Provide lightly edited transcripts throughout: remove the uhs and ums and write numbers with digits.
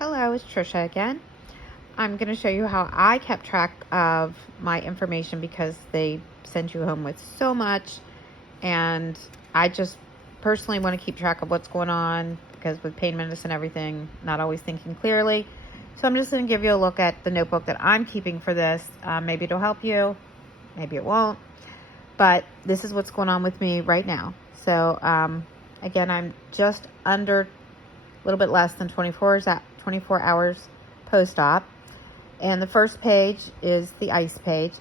Hello, it's Trisha again. I'm going to show you how I kept track of my information because they send you home with so much, and I just personally want to keep track of what's going on because with pain medicine and everything, not always thinking clearly. So I'm just going to give you a look at the notebook that I'm keeping for this. Maybe it'll help you, maybe it won't, but this is what's going on with me right now. So again, I'm just under a little bit less than 24 hours post-op. And the first page is the ice page.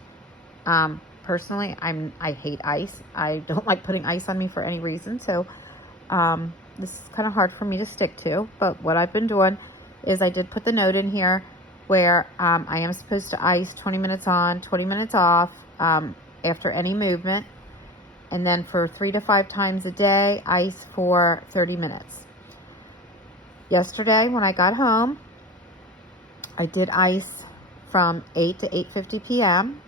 Personally, I hate ice. I don't like putting ice on me for any reason. So this is kind of hard for me to stick to. But what I've been doing is I did put the note in here where I am supposed to ice 20 minutes on, 20 minutes off after any movement. And then for 3 to 5 times a day, ice for 30 minutes. Yesterday, when I got home, I did ice from 8 to 8:50 p.m.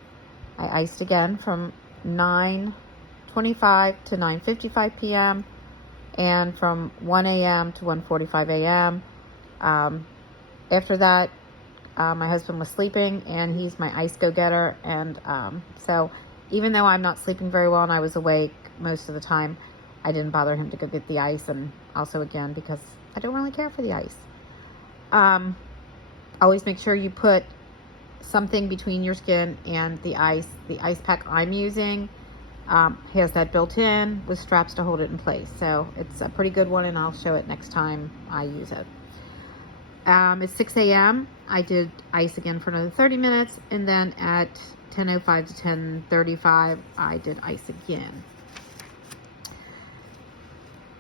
I iced again from 9:25 to 9:55 p.m. and from 1 a.m. to 1:45 a.m. After that, my husband was sleeping, and he's my ice go-getter. And so even though I'm not sleeping very well and I was awake most of the time, I didn't bother him to go get the ice. And also, again, because I don't really care for the ice. Always make sure you put something between your skin and the ice. The ice pack I'm using has that built in with straps to hold it in place. So it's a pretty good one, and I'll show it next time I use it. It's 6 a.m. I did ice again for another 30 minutes, and then at 10:05 to 10:35, I did ice again.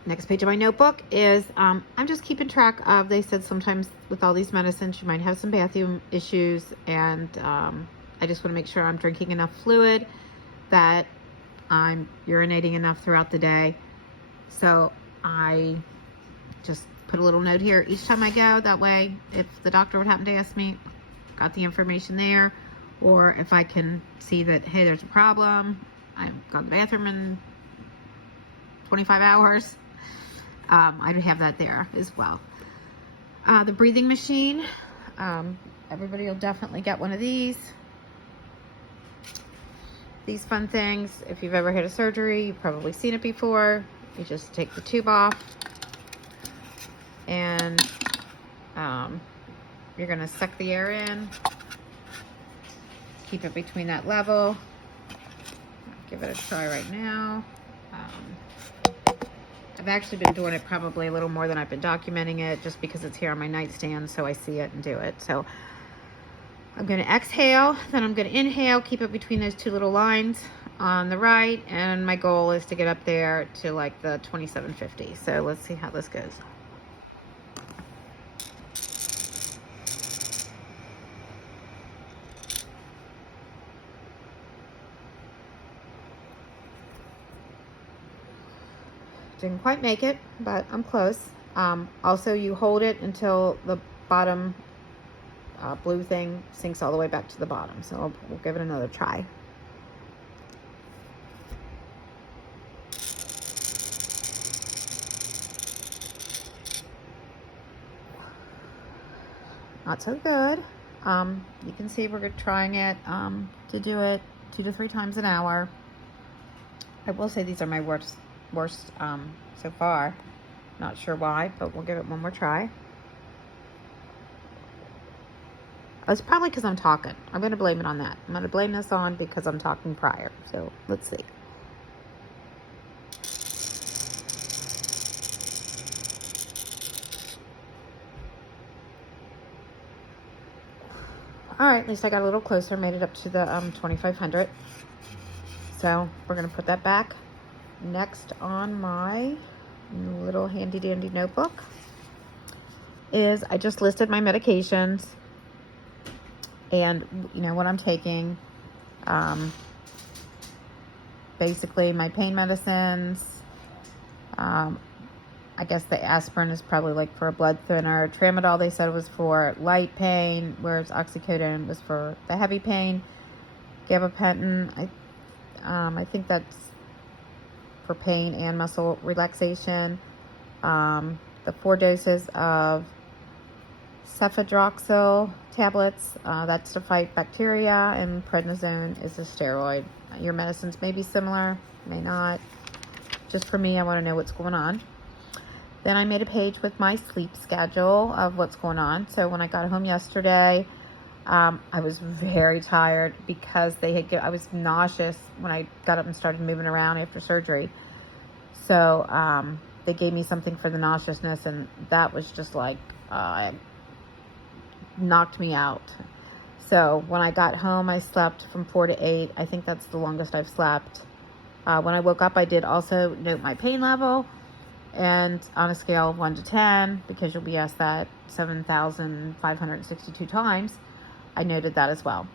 Next page of my notebook is, I'm just keeping track of, they said sometimes with all these medicines, you might have some bathroom issues, and I just want to make sure I'm drinking enough fluid, that I'm urinating enough throughout the day. So I just put a little note here each time I go. That way, if the doctor would happen to ask me, got the information there. Or if I can see that, hey, there's a problem, I've gone to the bathroom in 25 hours, I would have that there as well. The breathing machine, everybody will definitely get one of these. These fun things, if you've ever had a surgery, you've probably seen it before. You just take the tube off, and you're going to suck the air in. Keep it between that level. Give it a try right now. I've actually been doing it probably a little more than I've been documenting it, just because it's here on my nightstand, so I see it and do it. So I'm going to exhale, then I'm going to inhale, keep it between those two little lines on the right, and my goal is to get up there to like the 2750. So let's see how this goes. Didn't quite make it, but I'm close. Also, you hold it until the bottom blue thing sinks all the way back to the bottom. So we'll give it another try. Not so good. You can see we're trying it to do it 2 to 3 times an hour. I will say these are my worst so far. Not sure why, but we'll give it one more try. It's probably because I'm talking. I'm going to blame it on that. I'm going to blame this on because I'm talking prior. So let's see. All right, at least I got a little closer, made it up to the 2500. So we're going to put that back. Next on my little handy dandy notebook is, I just listed my medications and what I'm taking. Basically my pain medicines. I guess the aspirin is probably like for a blood thinner. Tramadol, they said, was for light pain, whereas oxycodone was for the heavy pain. Gabapentin, I think that's for pain and muscle relaxation. The 4 doses of Cefadroxil tablets. That's to fight bacteria, and prednisone is a steroid. Your medicines may be similar, may not. Just for me, I want to know what's going on. Then I made a page with my sleep schedule of what's going on. So when I got home yesterday, I was very tired because I was nauseous when I got up and started moving around after surgery. So they gave me something for the nauseousness, and that was just like, knocked me out. So when I got home, I slept from 4 to 8. I think that's the longest I've slept. When I woke up, I did also note my pain level, and on a scale of 1 to 10, because you'll be asked that 7,562 times, I noted that as well.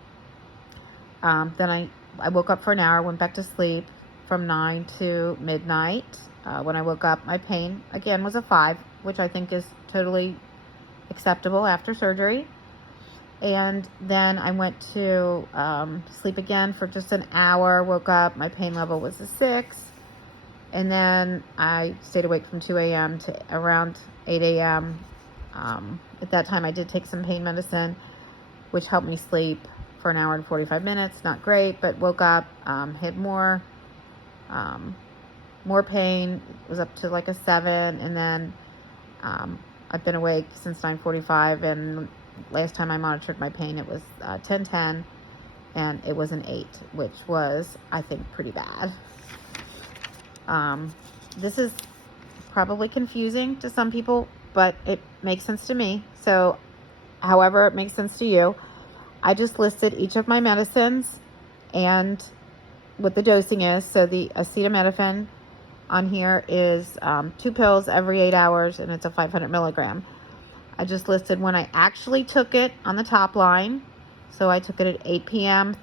Then I woke up for an hour, went back to sleep from 9 to midnight. When I woke up, my pain, again, was a 5, which I think is totally acceptable after surgery. And then I went to sleep again for just an hour, woke up, my pain level was a 6. And then I stayed awake from 2 a.m. to around 8 a.m. At that time, I did take some pain medicine, which helped me sleep for an hour and 45 minutes. Not great, but woke up, had more pain. It was up to like a 7. And then I've been awake since 9:45. And last time I monitored my pain, it was 10:10. And it was an 8, which was, I think, pretty bad. This is probably confusing to some people, but it makes sense to me. So however it makes sense to you, I just listed each of my medicines and what the dosing is. So the acetaminophen on here is 2 pills every 8 hours, and it's a 500 milligram. I just listed when I actually took it on the top line. So I took it at 8 p.m.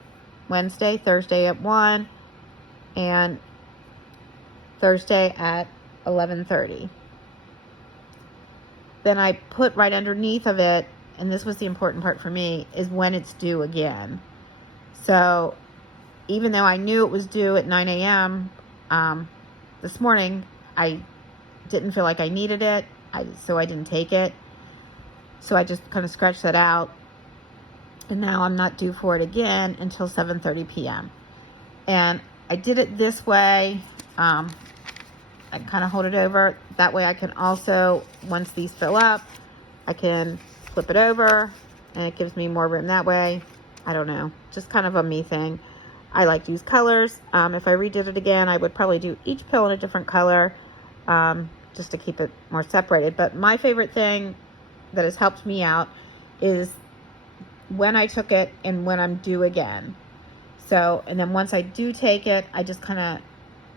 Wednesday, Thursday at 1, and Thursday at 11:30. Then I put right underneath of it, and this was the important part for me, is when it's due again. So even though I knew it was due at 9 a.m. This morning, I didn't feel like I needed it, so I didn't take it. So I just kind of scratched that out. And now I'm not due for it again until 7:30 p.m. And I did it this way. I kind of hold it over. That way I can also, once these fill up, I can flip it over, and it gives me more room that way. I don't know. Just kind of a me thing. I like to use colors. If I redid it again, I would probably do each pill in a different color, just to keep it more separated. But my favorite thing that has helped me out is when I took it and when I'm due again. So, and then once I do take it, I just kind of,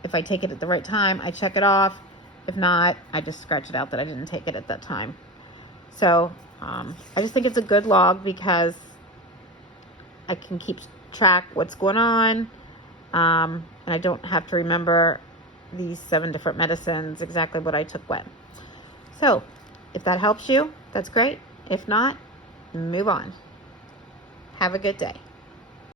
if I take it at the right time, I check it off. If not, I just scratch it out that I didn't take it at that time. So I just think it's a good log because I can keep track what's going on, and I don't have to remember these 7 different medicines, exactly what I took when. So if that helps you, that's great. If not, move on. Have a good day.